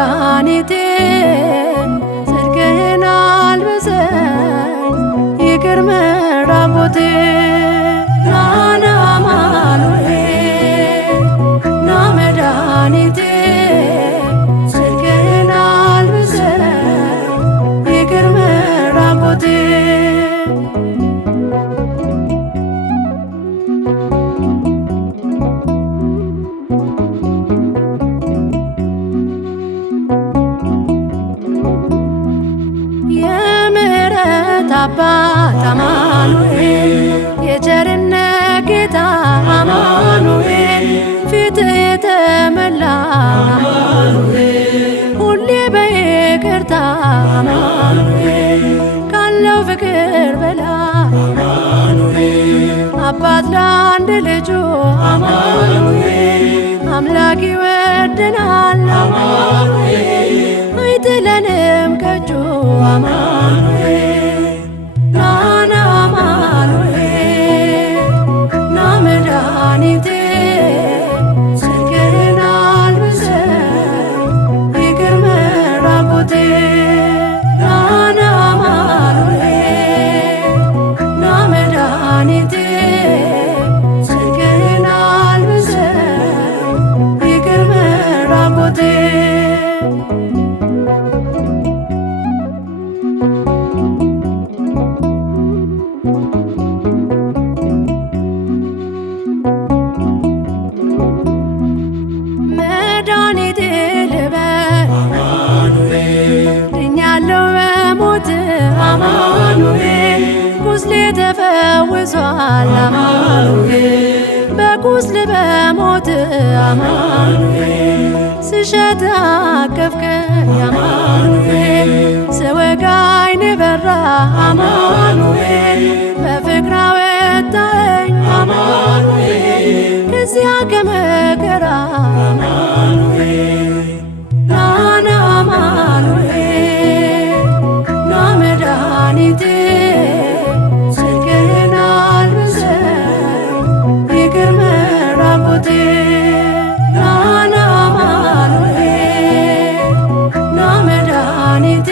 መድኃኒቴ ጽድቅህን አልብሰኝ ይቅር መራቆቴ ናና አማኑኤል ና መድኃኒቴ ጽድቅህን አልብሰኝ ይቅር መራቆቴ አባት አማኑኤል የቸርነት ጌታ አማኑኤል ፊትህ የተመላ አማኑኤል ሁሌ በይቅርታ አማኑኤል ካለው ፍቅር በላይ አማኑኤል አባት ለአንድ ልጁ አማኑኤል አምላክ ይወደናል አማኑኤል አይጥለንም ከእጁ አማኑኤል ናና አማኑኤል ና መድኃኒቴ ጽድቅህን አልብሰኝ ይቅር መራቆቴ ናና አማኑኤል ና መድኃኒቴ ጽድቅህን አልብሰኝ ይቅር መራቆቴ መድኃኒቴ ልበል ድኛለሁ በሞት አማኑኤል ቁስሌ ተፈውሷል አማኑኤል በቁስል በሞት አማኑኤል ስሸት አቀፍከኝ አማኑኤል ስወጋኝ በራ አማኑኤል በፍቅር አወጣኸኝ አማኑኤል ከዚያ ከመከራ አማኑኤል ናና አማኑኤል ና መድኃኒቴ ጽድቅህን አልብሰኝ ይቅር መራቆቴ ናና አማኑኤል ና መድኃኒቴ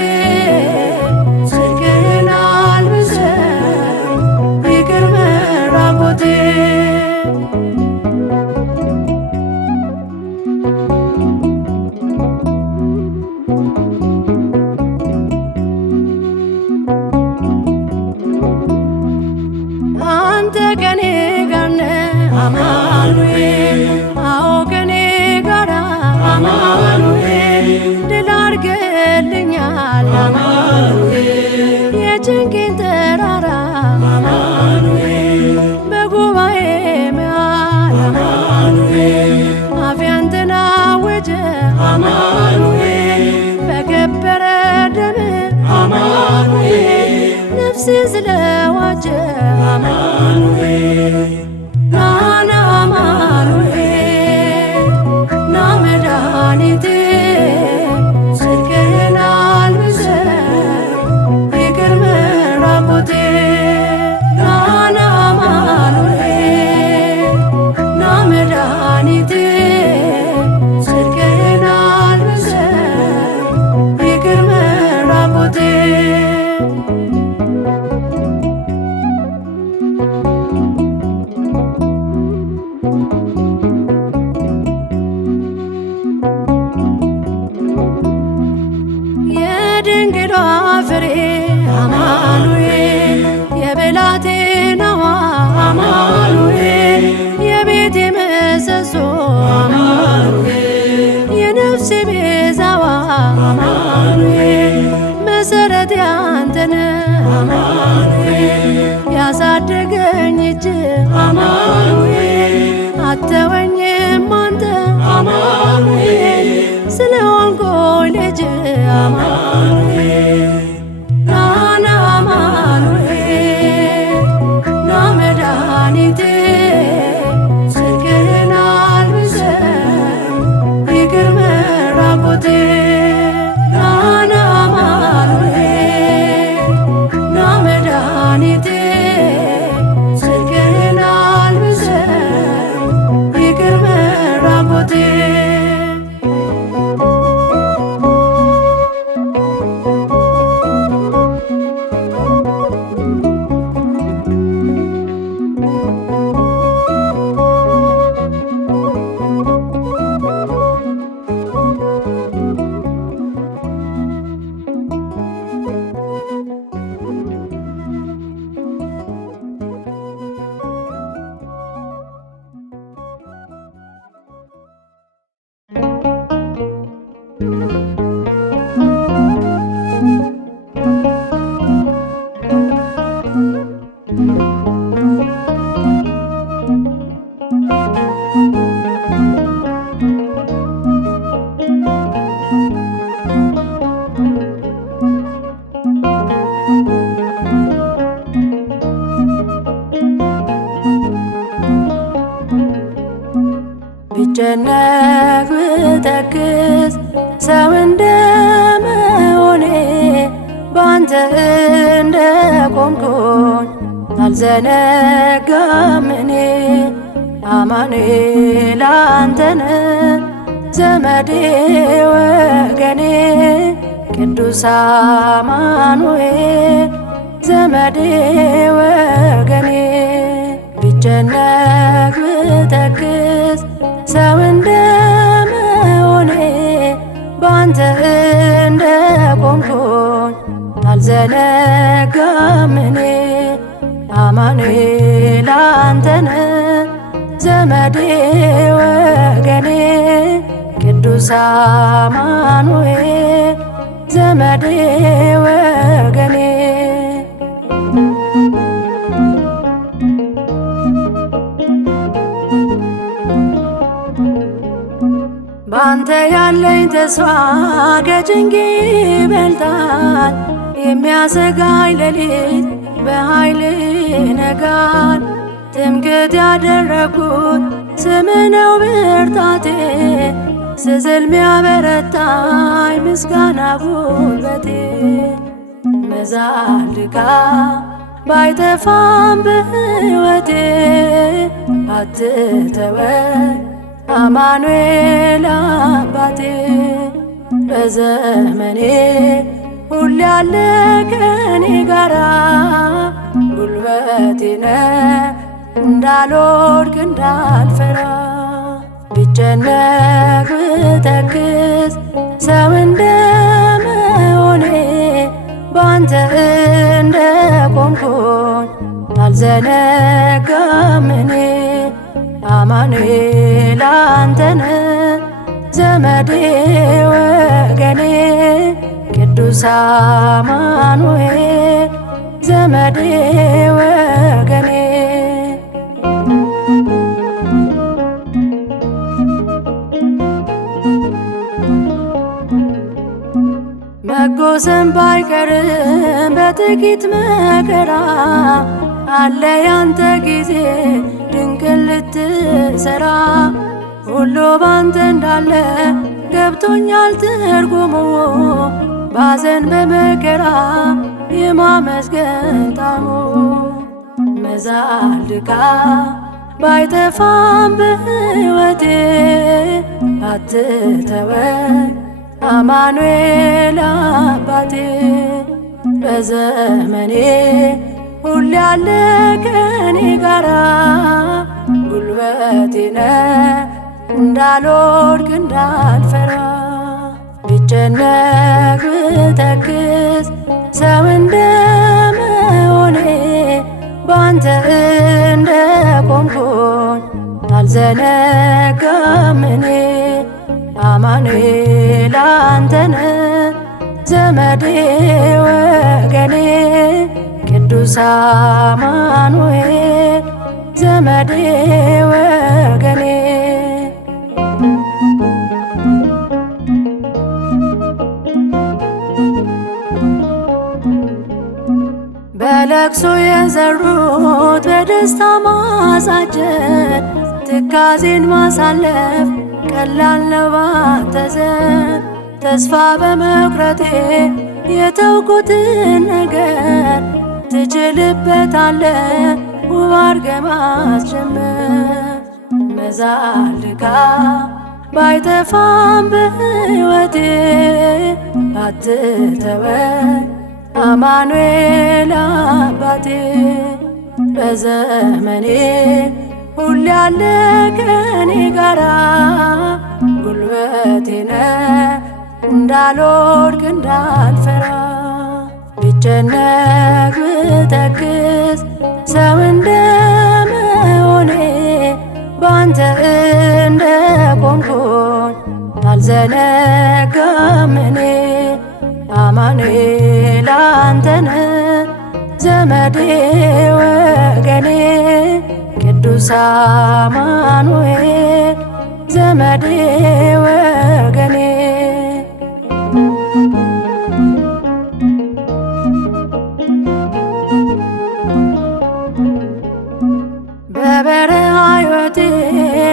ጽድቅህን አልብሰኝ ይቅር መራቆቴ አንተ ከኔ ጋር ነህ አማኑኤል አዎ ከኔ ጋር አማኑኤል ድል አድርገልኛል አማኑኤል የጭንቄን ተራራ አማኑኤል በጉባኤ መሃል አማኑኤል አፌ አንተን አወጀ አማኑኤል በከበረ ደም አማኑኤል ነፍሴ ስለዋጀ አማኑኤል ናና አማኑኤል ና መድኃኒቴ ጽድቅህን አልብሰኝ ይቅር መራቆቴ ናና አማኑኤል ና መድኃኒቴ ጽድቅህን አልብሰኝ ይቅር መራቆቴ የድንግሏ ፍሬ አማኑኤል የብላቴናዋ አማኑኤል የቤቴ ምሰሶ አማኑኤል የነፍሴ ቤዛዋ አማኑኤል መሰረቴ አንተነ አማኑኤል ያሳደገኝ እጅ አማኑኤል አተወኝም አንተ አማኑኤል ስለሆንኩኝ ልጅ አማኑኤል ናና አማኑኤል ና መድኃኒቴ ጽድቅህን አልብሰኝ ይቅር መራቆቴ ናና አማኑኤል ና መድኃኒቴ ጽድቅህን አልብሰኝ ይቅር መራቆቴ ብጨነቅ ብተክዝ ሰው እንደመሆኔ ባንተ እንደቆምኩኝ አልዘነጋም እኔ። አማኑኤል አንተነ ዘመዴ ወገኔ ቅዱስ አማኑኤል ዘመዴ ወገኔ ብጨነቅ ብተክዝ ሰው እንደመሆኔ ባንተ እንደቆምኩኝ አልዘነጋም እኔ። አማኑኤል አንተነ ዘመዴ ወገኔ ቅዱስ አማኑኤል ዘመዴ ወገኔ ባንተ ያለኝ ተስፋ ከጭንቅ ይበልጣል። የሚያሰጋኝ ሌሊት በኃይል ይነጋል። ትምክህት ያደረግኩት ስምህ ነው ብርታቴ፣ ስዝል ሚያበረታኝ ምስጋና ጉልበቴ። መዛል ድካም ባይጠፋም በሕይወቴ አትተወኝ አማኑኤል አባቴ። በዘመኔ ሁሌ ያለ ከኔ ጋራ ጉልበቴ ነህ እንዳልወድቅ እንዳልፈራ። ብጨነቅ ብተክዝ ሰው እንደመሆኔ ባንተ እንደቆምኩኝ አልዘነጋም እኔ። አማኑኤል አንተነ ዘመዴ ወገኔ ቅዱስ አማኑኤል ዘመዴ ወገኔ መጎሰም ባይቀርም በጥቂት መከራ አለ ያንተ ጊዜ ድንቅን ልትሰራ። ሁሉ ባንተ እንዳለ ገብቶኛል ትርጉሙ፣ ባዘን በመከራ የማመስገን ጣዕሙ። መዛል ድካም ባይጠፋም በሕይወቴ አትተወኝ አማኑኤል አባቴ። በዘመኔ ሁሌ ያለ ከኔ ጋራ ጉልበቴ ነህ እንዳልወድቅ እንዳልፈራ። ብጨነቅ ብተክዝ ሰው እንደመሆኔ ባንተ እንደቆምኩኝ አልዘነጋም እኔ። አማኑኤል አንተነ ዘመዴ ወገኔ ቅዱስ አማኑኤል ዘመዴ ወገኔ በለቅሶ የዘሩት በደስታ ማሳጨድ፣ ትካዜን ማሳለፍ ቀላል ነው ባንተ ዘንድ። ተስፋ በመቁረጤ የተውኩትን ነገር ትችልበታለህ ውብ አድርገህ ማስጀመር። መዛል ድካም ባይጠፋም በሕይወቴ አትተወኝ አማኑኤል አባቴ። በዘመኔ ሁሌ ያለ ከኔ ጋራ ጉልበቴ ነህ እንዳልወድቅ እንዳልፈራ። ብጨነቅ ብተክዝ ሰው እንደመሆኔ ባንተ እንደቆምኩኝ አልዘነጋም እኔ። አማኑኤል አንተነ ዘመዴ ወገኔ ቅዱስ አማኑኤል ዘመዴ ወገኔ በበረሃ ሕይወቴ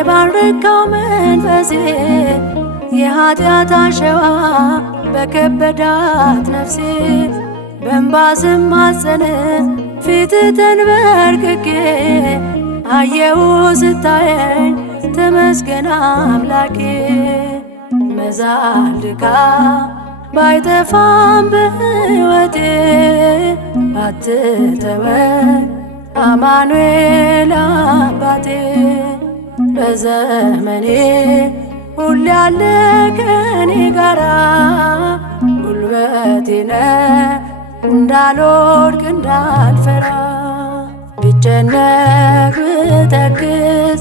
ባልረካ ሞላው መንፈሴ የኃጢአት አሸዋ በከበዳት ነፍሴ በእንባ ስማጸን ፊት ተንበርክኬ አየሁ ስታየኝ ተመስገን አምላኬ። መዛል ድካም ባይጠፋም በሕይወቴ አትተወኝ አማኑኤል አባቴ። በዘመኔ ሁሌ ያለ ከኔ ጋራ ጉልበቴ ነህ እንዳልወድቅ እንዳልፈራ። ብጨነቅ ብተክዝ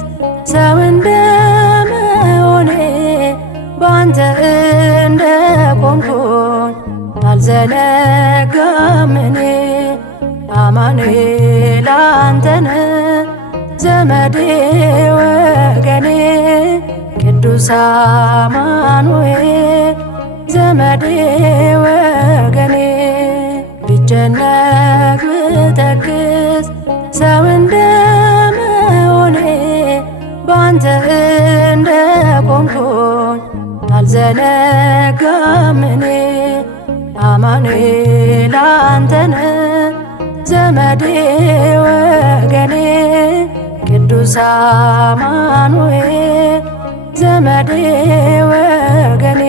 ሰው እንደመሆኔ ባንተ እንደቆምኩኝ አልዘነጋም እኔ። አማኑኤል አንተነህ ዘመዴ ወገኔ ቅዱስ አማኑኤል ዘመዴ ወገኔ። ብጨነቅ ብተክዝ ሰው እንደመሆኔ ባንተ እንደቆምኩኝ አልዘነጋም እኔ። አማኑኤል አንተነህ ዘመዴ ወገኔ ቅዱስ አማኑኤል ዘመዴ ወገኔ።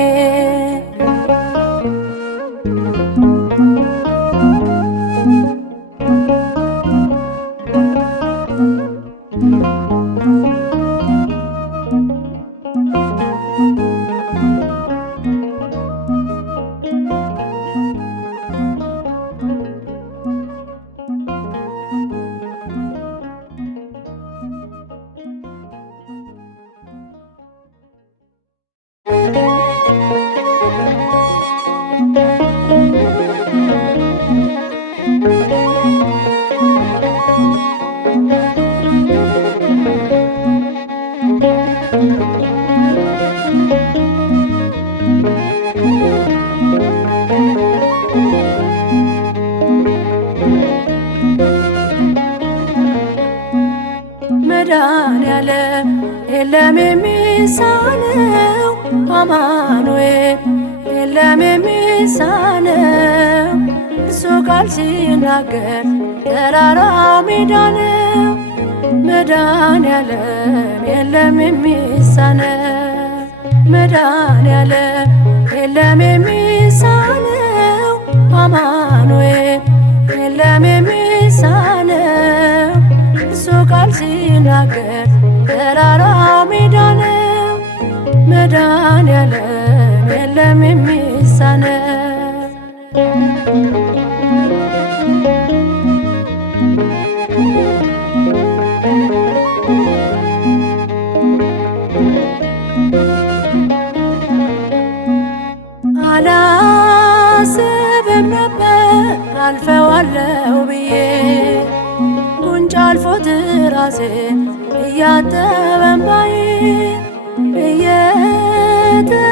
መድኃኔዓለም የለም የሚሳነው አማኑኤል የለም የሚሳነው። እሱ ቃል ሲናገር ተራራው ሜዳ ነው። መድኃኔዓለም የለም የሚሳነው መድኃኔዓለም የለም የሚሳነው አማኑኤል የለም የሚሳነው። እሱ ቃል ሲናገር ተራራው ሜዳ ነው። መድኃኔዓለም የለም የሚሳነው። አላስብም ነበር አልፈዋለሁ ብዬ ጉንጭ አልፎት ራሴን እያጠበ እምባዬ እየተፈጸመ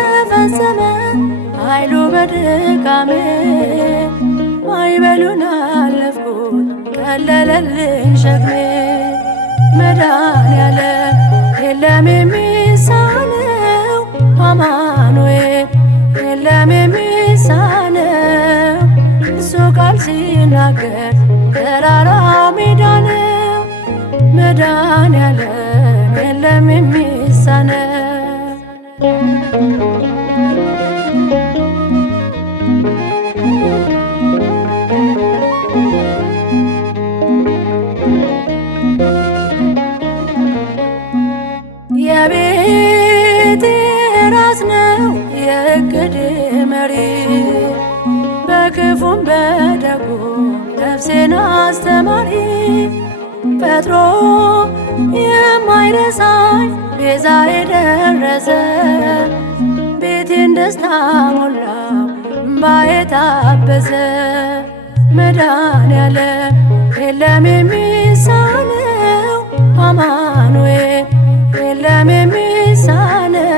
ኃይሉ በድካሜ ማዕበሉን አለፍኩት ቀለለልኝ ሸክሜ። መድኃኔዓለም የለም የሚሳነው አማኑኤል የለም የሚሳነው። እሱ ቃል ሲናገር ተራራው ሜዳ ነው። መድኃኔዓለም የለም የሚሳነው። የቤቴ ራስ ነው የእቅድ መሪ በክፉም በደጉም ነፍሴን አስተማሪ። ፈጥሮ የማይረሳኝ ቤዛዬ ደረሰ ቤቴን ደስታ ሞላው እምባዬ ታበሰ። መድኃኔዓለም የለም የሚሳነው አማኑኤል የለም የሚሳነው።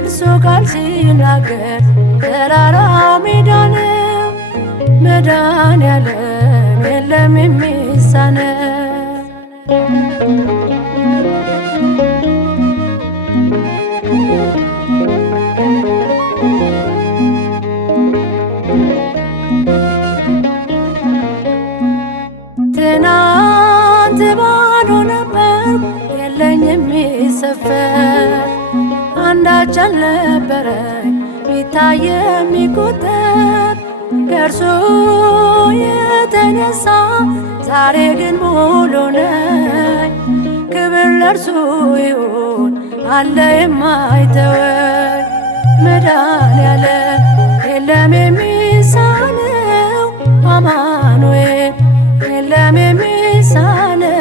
እሱ ቃል ሲናገር ተራራው ሜዳ ነው። መድኃኔዓለም የለም የሚሳነው። አንዳች አልነበረኝ ሚታይ የሚቆጠር ከእርሱ የተነሳ ዛሬ ግን ሙሉ ነኝ። ክብር ለእርሱ ይሁን አለ የማይተወኝ መድኃኔዓለም የለም የሚሳነው አማኑኤል የለም የሚሳነው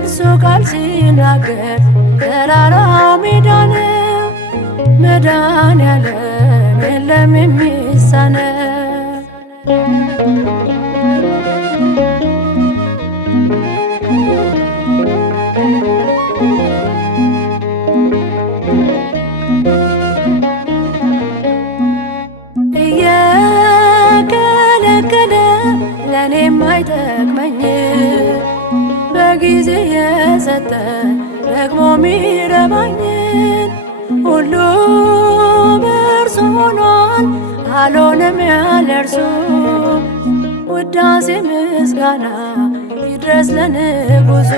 እሱ ቃል ሲናገር ተራራው ሜዳ ነው። መድኃኔዓለም የለም የሚሳነው እየከለከለ ለእኔም አይጠቅመኝ በጊዜ የሰጠ ደግሞ ሚረባኝን ሁሉ በእርሱ ሆኗል አልሆነም ያለ እርሱ። ውዳሴ ምስጋና ይድረስ ለንጉሡ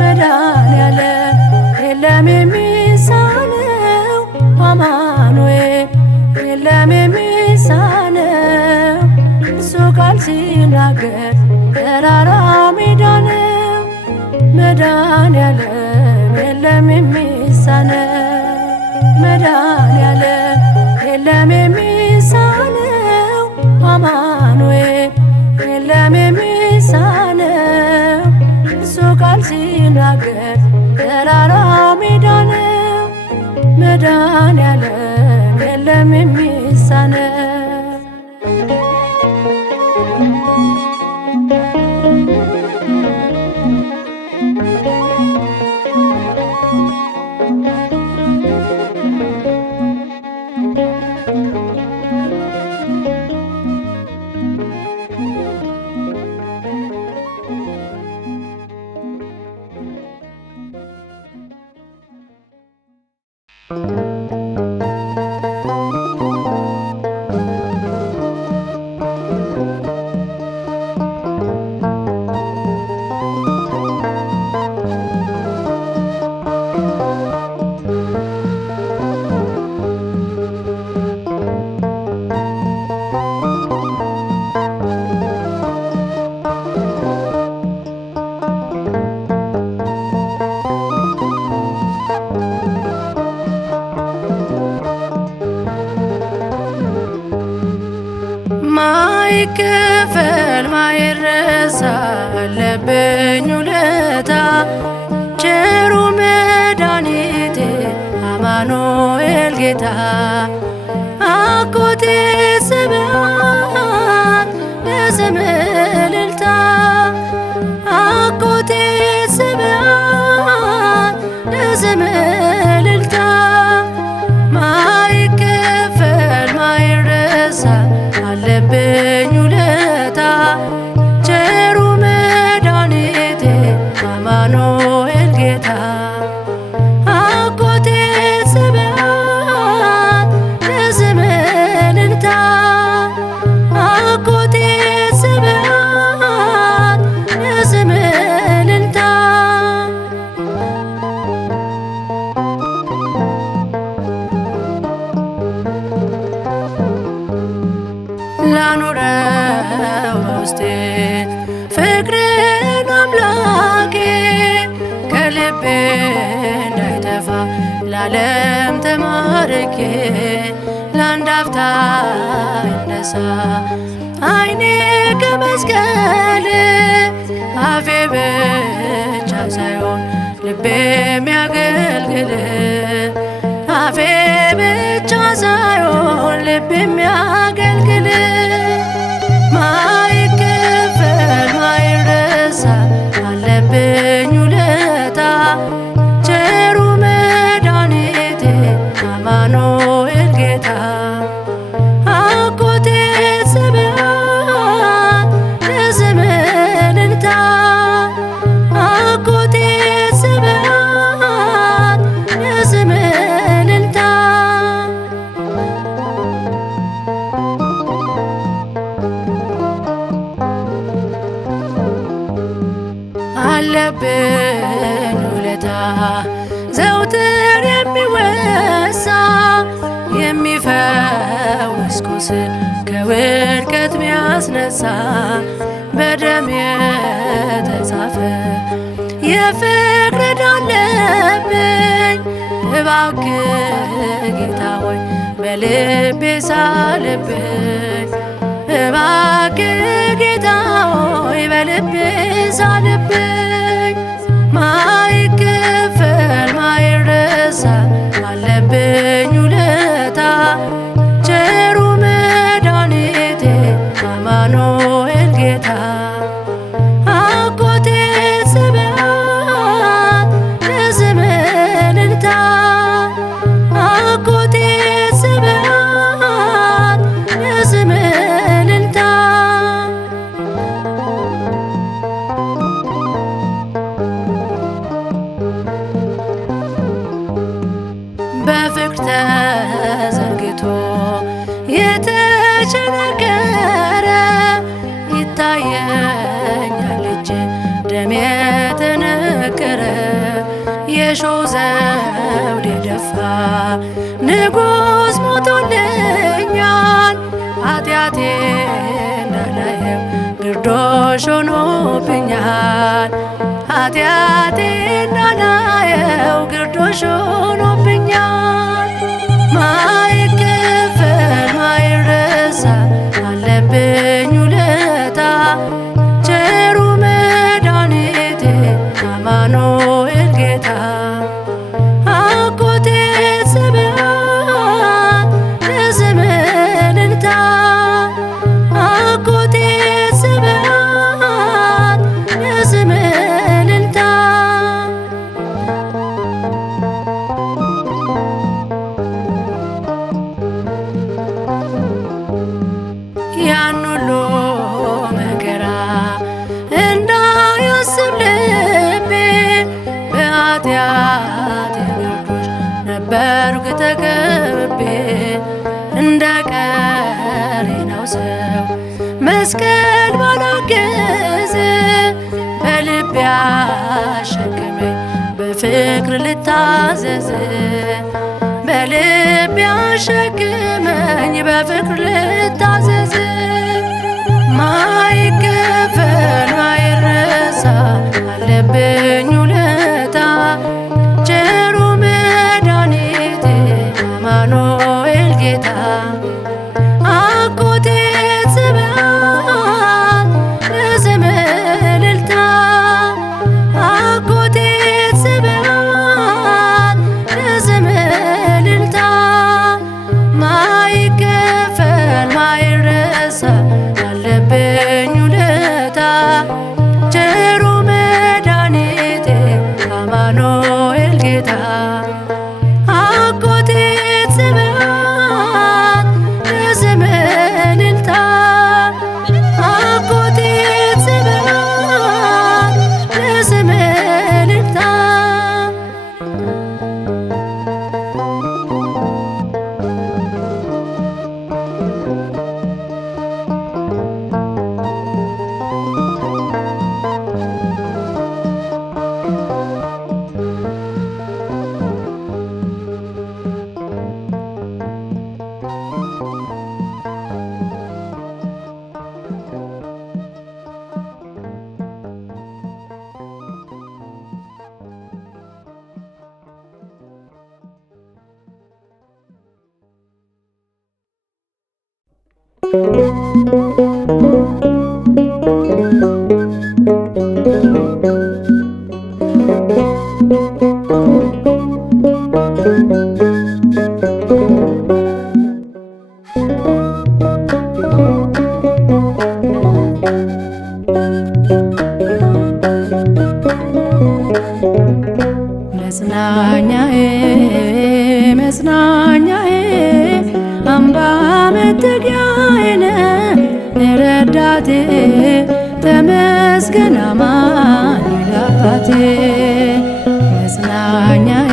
መድኃኔዓለም የለም የሚሳነው አማኑኤል የለም የሚሳነው እሱ ቃል ሲናገር ተራራው ሜዳ ነው። መድኃኔዓለም የለም የሚሳነው መድኃኔዓለም የለም የሚሳነው አማኑኤል የለም የሚሳነው እሱ ቃል ሲናገር ተራራው ሜዳ ነው። መድኃኔዓለም የለም የሚሳነው ማይከፈል ማይረሳ አለብኝ ውለታ ቸሩ መድኃኒቴ አማኑኤል ጌታ አኮቴ ስብሐት ለስምህ እልልታ አኮቴ ስብሐት ለስምህ እልልታ ማይከፈል ማይረሳ አለብኝ ውለታ ቸሩ መድኃኒቴ አማኑኤል ጌታ አኮቴ ስብሐት ለስምህ እልልታ አኮቴ ስብሐት ለስምህ እልልታ ላኑረው ውስጤ ፍቅርን አምላኬ ከልቤ እንዳይጠፋ ለዓለም ተማርኬ ለአንድ አፍታ ይነሳ ዓይኔ ከመስቀል አፌ ብቻ ሳይሆን ልቤ የሚያገልግል አፌ ብቻ ሳይሆን ልቤ የሚያገልግል ማይከፈል ማይረሳ አለብኝ ውለታ ቸሩ መድኃኒቴ አማኑኤል ጌታ አኮቴ ስብሐት ለስምህ እልልታ አኮቴ ስብሐት ለስምህ እልልታ የሚወሳ የሚፈውስ ቁስል ከውድቀት ሚያስነሳ በደም የተጻፈ የፍቅር ዕዳ አለብኝ። እባክህ ጌታ ሆይ በልቤ ሳልብኝ፣ እባክህ ጌታ ሆይ በልቤ ሳልብኝ። ማይከፈል ማይረሳ አለብኝ ውለታ ቸሩ መድኃኒቴ አማኑኤል ጌታ። አጎቴ ስብሐት ለስምህ እልልታ፣ አጎቴ ስብሐት ለስምህ እልልታ። በፍቅር ተዘርግቶ የተቸነከረ ይታየኛል እጅ ደም የተነከረ የሾህ ዘውድ የደፋ ንጉሥ ሞቶልኛል። ኃጢአቴ እንዳላየው ግርዶሽ ሆኖብኛል፣ ኃጢአቴ እንዳላየው ግርዶሽ ሆኖብኛል። ማይከፈል ማይረሳ አለብኝ ውለታ ቸሩ መድኃኒቴ አማኑኤል ጌታ። አጎቴ ስብሐት ለስምህ እልልታ፣ አጎቴ ስብሐት ለስምህ እልልታ። ያን ሁሉ መከራ እንዳያስብ ልቤ በኃጢአት ግርዶሽ ነበርኩ ተከብቤ። እንደ ቀሬናው ሰው መስቀል ባላገዝ በልቤ አሸክመኝ በፍቅር ልታዘዝ፣ በልቤ አሸክመኝ በፍቅር ልታዘዝ። ማይከፈል ማይረሳ አለብኝ ውለታ ቸሩ መድኃኒቴ አማኑኤል ጌታ። አጎቴ ስብሐት ለስምህ እልልታ፣ አጎቴ ስብሐት ለስምህ እልልታ። ማይከፈል ማይረሳ አለብኝ ውለታ ቸሩ መድኃኒቴ አማኑኤል ጌታ። አጎቴ ስብሐት ለስምህ እልልታ፣ አጎቴ ስብሐት ለስምህ እልልታ። መጽናኛዬ መጽናኛዬ አምባ መጠጊያዬ ነህ ረዳቴ ተመስገን አማኑኤል አባቴ። መጽናኛዬ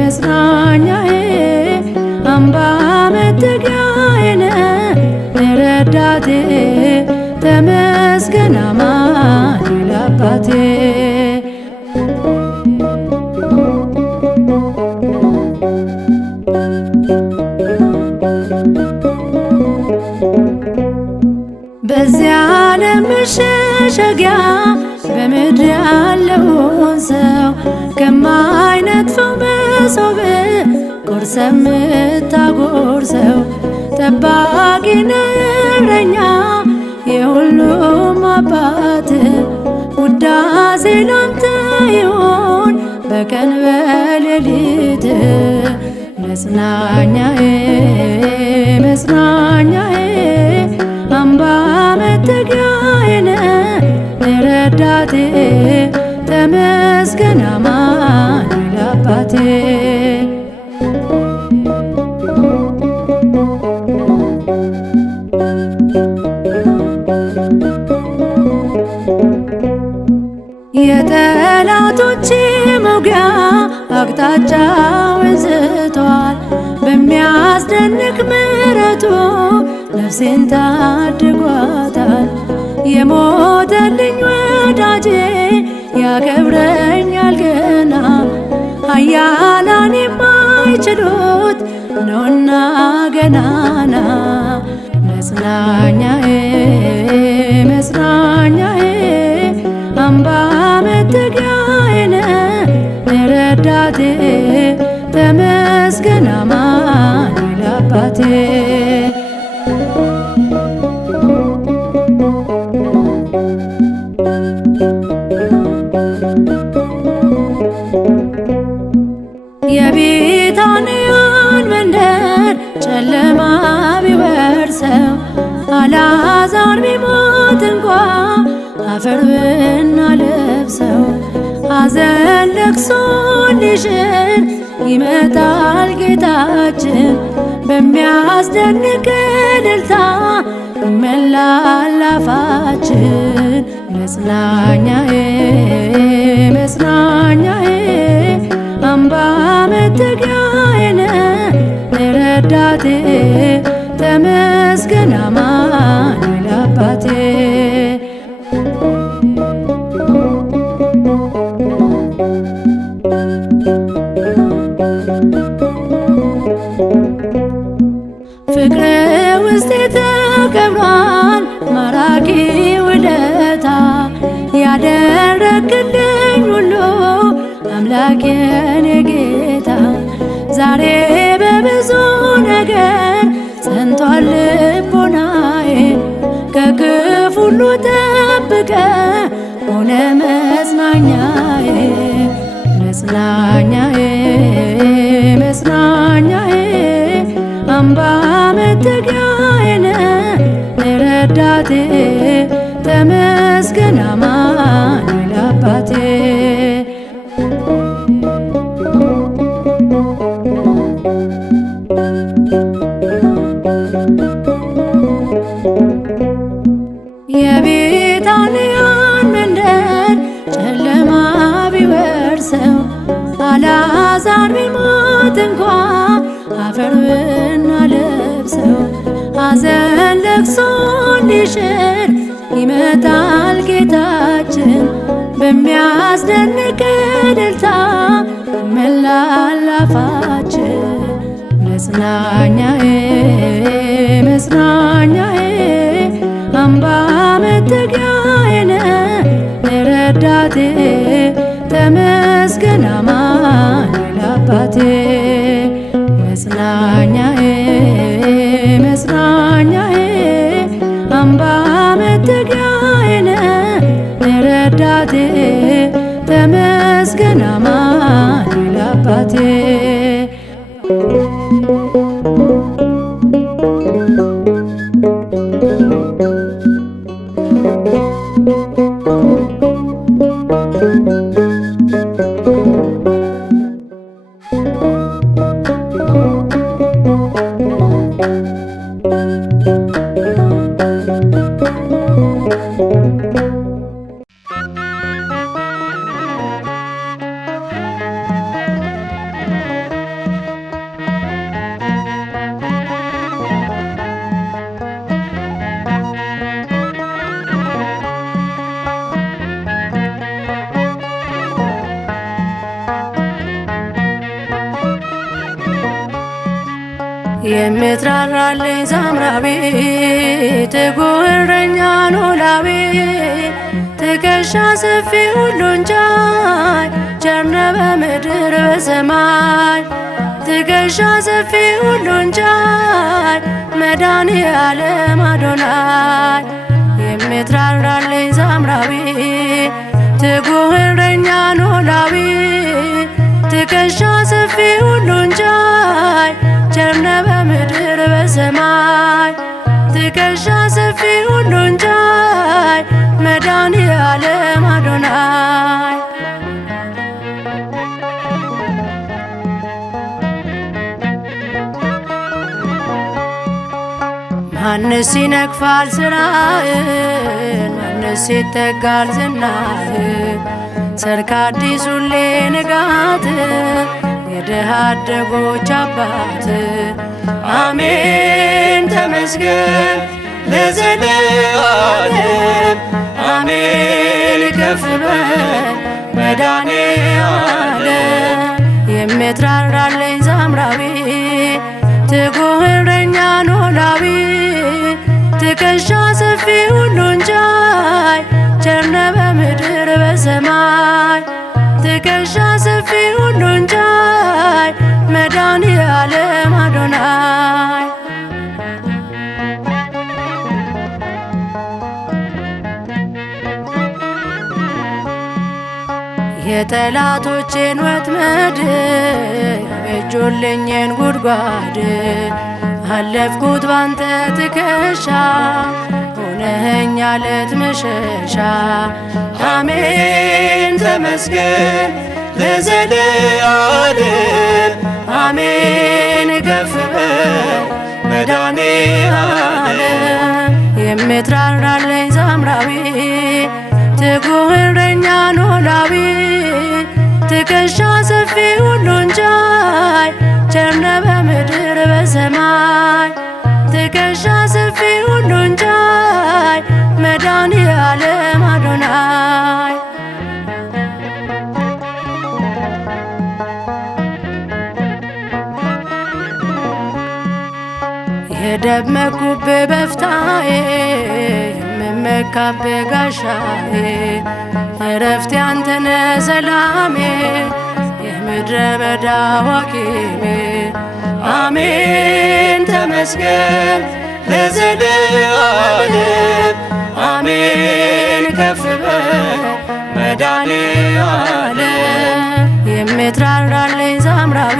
መጽናኛዬ አምባ መጠጊያዬ ነህ ረዳቴ ተመስገን አማኑኤል አባቴ። መሸሸጊያ በምድር ያለውን ሰው ከማይነጥፈው መሶብ ቆርሰ ምታጎርሰው ጠባቂ ነህ እረኛ የሁሉም አባት ውዳሴ ላንተ ይሁን በቀን በሌሊት መጽናኛዬ መጽናኛዬ አምባ መጠጊያዬ ነህ ረዳቴ ተመስገን አማኑኤል አባቴ። የጠላቶቼ መውጊያ አቅጣጫውን ስቷል። በሚያስደንቅ ምሕረቱ ነፍሴን ታድጓታል። የሞተልኝ ወዳጄ ያከብረኛል ገና ኃያላን የማይችሉት ነውና ገናና መጽናኛዬ መጽናኛዬ አምባ መጠጊያዬ ነህ ረዳቴ ተመስገን አማኑኤል አባቴ። የቢታንያን መንደር ጨለማ ቢወርሰው አልዓዛር ቢሞት እንኳ አፈር ብናለብሰው ሐዘን ለቅሶ ሊሽር ይመጣል ጌታችን በሚያስደንቅ እልልታ ይሞላል አፋችን። መጽናኛዬ መጽናኛዬ አምባ መጠጊያዬ ነህ ረዳቴ ተመስገን አማኑኤል አባቴ። ፍቅር ውስጤ ተከብሯል ማራኪ ውለታ ያደረግልኝ ሁሉ አምላክ የኔ ጌታ ዛሬ በብዙ ነገር ጸንቷል ልቦናዬ ከክፉ ሁሉ ጠብቀ ሆነ መጽናኛዬ መጽናኛዬ መጽናኛዬ አምባ መጠጊያዬ ነህ ረዳቴ ተመስገን አማኑኤል አባቴ። የቢታንያን መንደር ጨለማ ቢወርሰው አልዓዛር ቢሞት እንኳ አፈር ብናለብሰው ሐዘን ለቅሶ ሊሽር ይመጣል ጌታችን በሚያስደንቅ እልልታ ይሞላል አፋችን። መጽናኛዬ መጽናኛዬ አምባ መጠጊያዬ ነህ ረዳቴ ተመስገን አማኑኤል አባቴ። መጽናኛዬ መጽናኛዬ አምባ መጠጊያዬ ነህ ረዳቴ ተመስገን አማኑኤል አባቴ። የምትራራልኝ ሳምራዊ ትጉህ እረኛ ኖላዊ ትከሻ ሰፊ ሁሉን ቻይ ቸር ነው በምድር በሰማይ ትከሻ ሰፊ ሁሉን ቻይ መድኃኔዓለም አዶናይ የምትራራልኝ ሳምራዊ ትጉህ እረኛ ኖላዊ ትከሻ ሰፊ ሁሉን ቻይ ቸር ነው በምድር በሰማይ ትከሻ ሰፊ ሁሉን ቻይ መድኃኔዓለም አዶናይ ማንስ ይነቅፋል ሥራህን ማንስ ይተጋል ዝናህን ሰርክ አዲስ ሁሌ ንጋት የድሃ አደጎች አባት አሜን ተመስገን ለዘለዓለም አሜን ከፍ በል መድኃኔዓለም የምትራራልኝ ሳምራዊ ትጉህ እረኛ ኖላዊ ትከሻ ሰፊ ሁሉን ቻይ ቸር ነው በምድር በሰማይ ትከሻ ሰፊ ሁሉን ቻይ መድኃኔዓለም አዶናይ የጠላቶቼን ወጥመድ ያበጁልኝን ጉድጓድ አለፍኩት ባንተ ትከሻ ሆነኸኝ ዓለት መሸሻ አሜን ተመስገን ለዘለዓለም አሜን ከፍ በል መድኃኔዓለም የምትራራልኝ ሳምራዊ ትጉህ እረኛ ኖላዊ ትከሻ ሰፊ ሁሉን ቻይ ቸር ነው በምድር በሰማይ ትከሻ ሰፊ ሁሉን ቻይ መድኃኔዓለም አዶናይ የደመኩብህ በፍታዬ የምመካብህ ጋሻዬ እረፍቴ አንተነህ ሰላሜ የምድረ በዳ ሐኪሜ አሜን ተመስገን ለዘለዓለም አሜን ከፍ በል መድኃኔዓለም የምትራራልኝ ሳምራዊ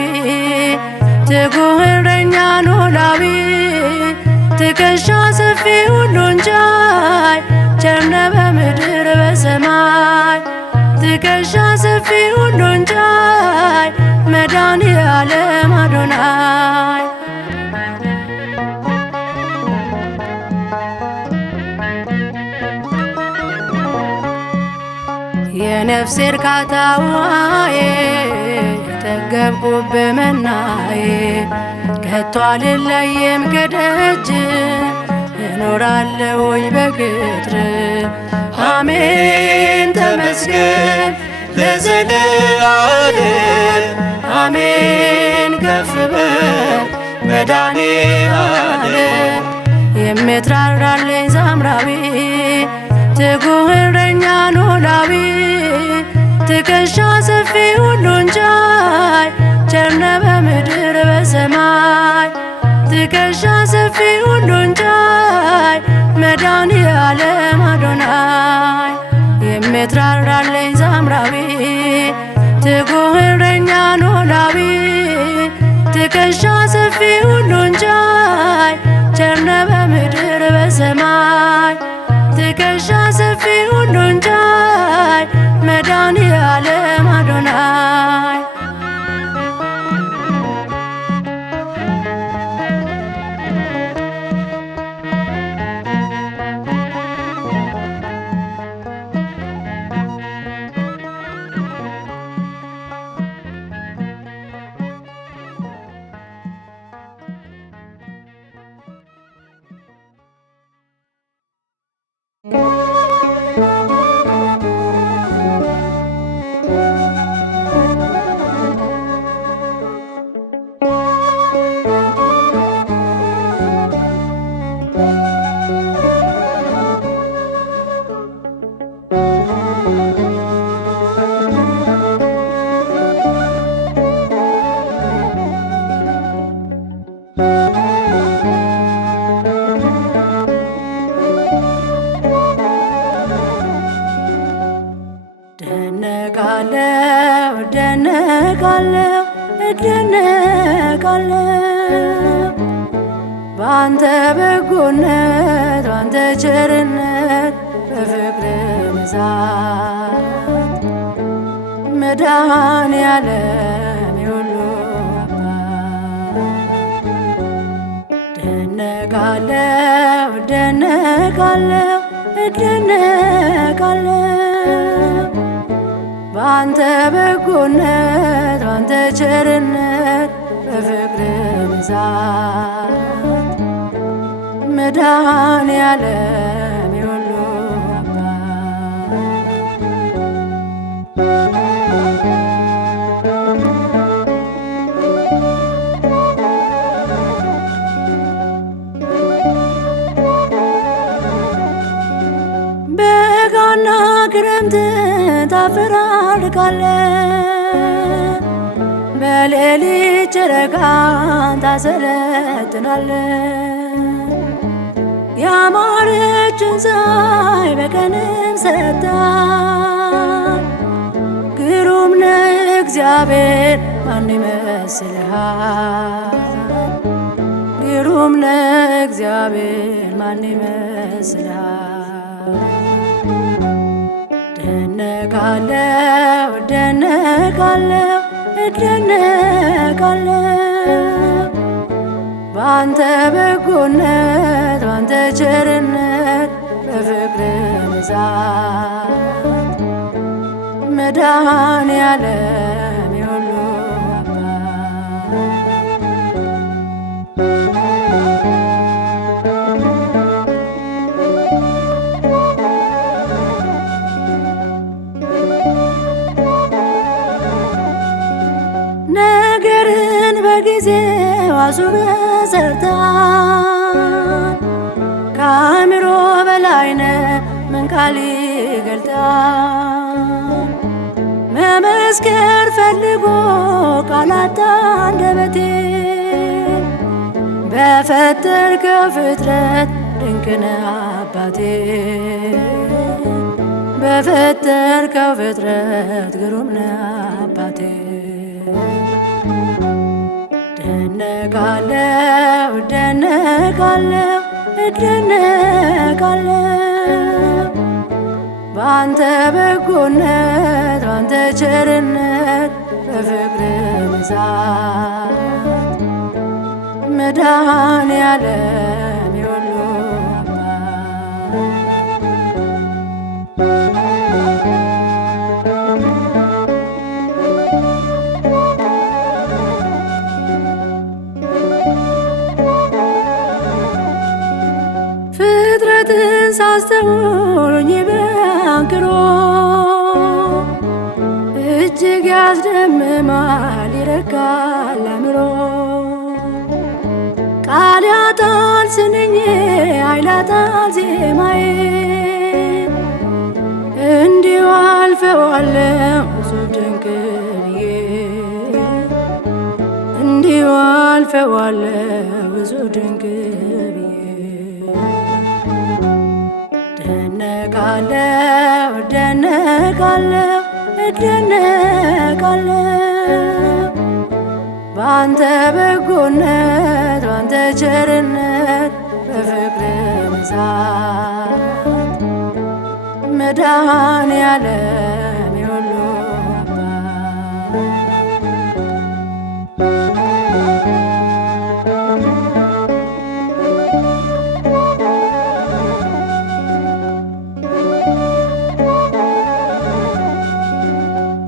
ትጉህ እረኛ ኖላዊ ትከሻ ሰፊ ሁሉን ቻይ ቸር ነው በምድር በሰማይ ትከሻ ሰፊ ሁሉን ቻይ መድኃኔዓለም አዶናይ የነፍሴ እርካታ ውሃዬ የጠገብኩብህ መናዬ ከቶ አልለይም ከደጅ እኖራለሁኝ በቅጥር አሜን ተመስገን ለዘለዓለም አሜን ከፍ በል መድኃኔዓለም የምትራራልኝ ሳምራዊ ትጉህ እረኛ ኖላዊ ትከሻ ሰፊ ሁሉን ቻይ ቸር ነው በምድር በሰማይ ትከሻ ሰፊ ሁሉን ቻይ መድኃኔዓለም አዶናይ የምትራራልኝ ሳምራዊ ትጉህ እረኛ ኖላዊ ትከሻ ሰፊ ሁሉን ቻይ ቸር ነው በምድር በሰማይ ትከሻ ሰፊ ሁሉን ቻይ መድኃኔዓለም አዶናይ እደነቃለሁ ባንተ በጎነት ባንተ ቸርነት በፍቅር ብዛት መድኃኔዓለም የሁሉ አባት እደነቃለሁ እደነቃለሁ እደነቃለሁ ባንተ በጎነት ባንተ ቸርነት በፍቅር ብዛት መድኃኔዓለም የሁሉ አባት በጋና ክረምት ታፈራርቃለህ በሌሊት ጨረቃን ታሰለጥናለህ ያማረችን ፀሐይ በቀንም ሰጥተሃል ግሩም ነህ እግዚአብሔር ማን ይመስልሃል ግሩም ነህ እግዚአብሔር ማን ይመስልሃል እደነቃለሁ እደነቃለሁ እደነቃለሁ ባንተ በጎነት ባንተ ቸርነት በፍቅር ብዛት መድኃኔዓለም የሁሉ አባት ነገርን በጊዜው አስውበህ ሰርተሃል ከአእምሮ በላይ ነህ ምን ቃል ይገልጣል መመስከር ፈልጎ ቃል አጣ አንደበቴ በፈጠርከው ፍጥረት ድንቅ ነህ አባቴ በፈጠርከው ፍጥረት ግሩም ነህ አባቴ እደነቃለሁ እደነቃለሁ እደነቃለሁ ባንተ በጎነት ባንተ ቸርነት በፍቅር ብዛት መድኃኔዓለም የሁሉ አባት ፍጥረትን ሳስተውሎኝ በአንክሮ እጅግ ያስደምማል ይረካል አእምሮ ቃል ያጣል ስንኝ ኃይል ያጣል ዜማዬ እንዲሁ አልፈዋለሁ ብዙ ድንቅ ብዬ እንዲሁ አልፈዋለሁ ብዙ ድንቅ ብዬ እደነቃለሁ እደነቃለሁ እደነቃለሁ ባንተ በጎነት ባንተ ቸርነት በፍቅር ብዛት መድኃኔዓለም የሁሉ አባት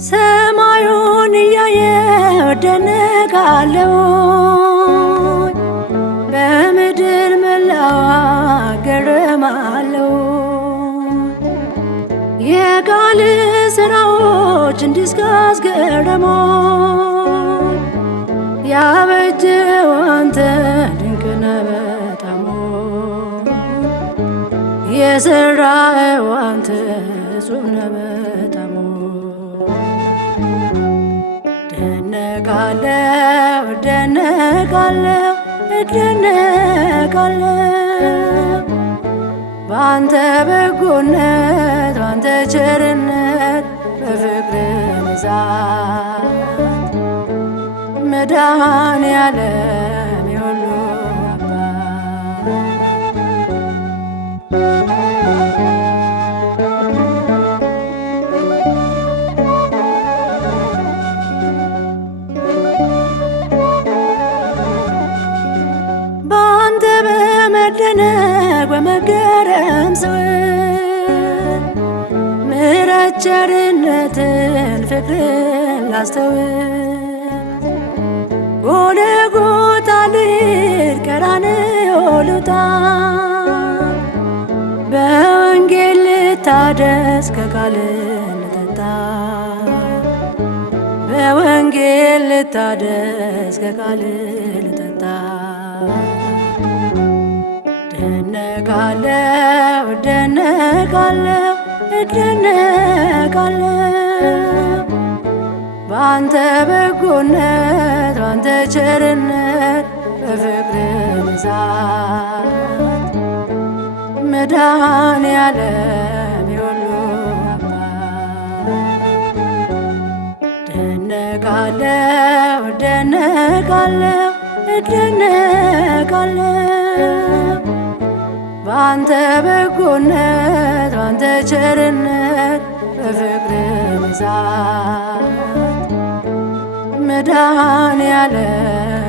ሰማዩን እያየሁ እደነቃለሁ በምድር መላዋ እገረማለሁ የቃል ስራዎች እንዲህ እስከ አስገረሙኝ ያበጀኸው አንተ ድንቅ ነህ በጣም የሠራኸው አንተ እጹብ ነህ በጣም እደነቃለሁ እደነቃለሁ እደነቃለሁ ባንተ በጎነት ባንተ ቸርነት በፍቅር ብዛት መድኃኔዓለም የሁሉ አባት በአንተ በመደነቅ በመገረም ስውል ምሕረት ቸርነትን ፍቅርን ላስተውል ጎልጎታ ልሂድ ቀራንዮ ልውጣ በወንጌል ልታደስ ከቃል ልጠጣ በወንጌል ልታደስ ከቃል ልጠጣ እደነቃለሁ እደነቃለሁ እደነቃለሁ በአንተ በጎነት በአንተ ቸርነት በፍቅር ብዛት መድኃኔዓለም የሁሉ አባት እደነቃለሁ እደነቃለሁ እደነቃለሁ በአንተ በጎነት በአንተ ቸርነት በፍቅር ብዛት መድኃኔዓለም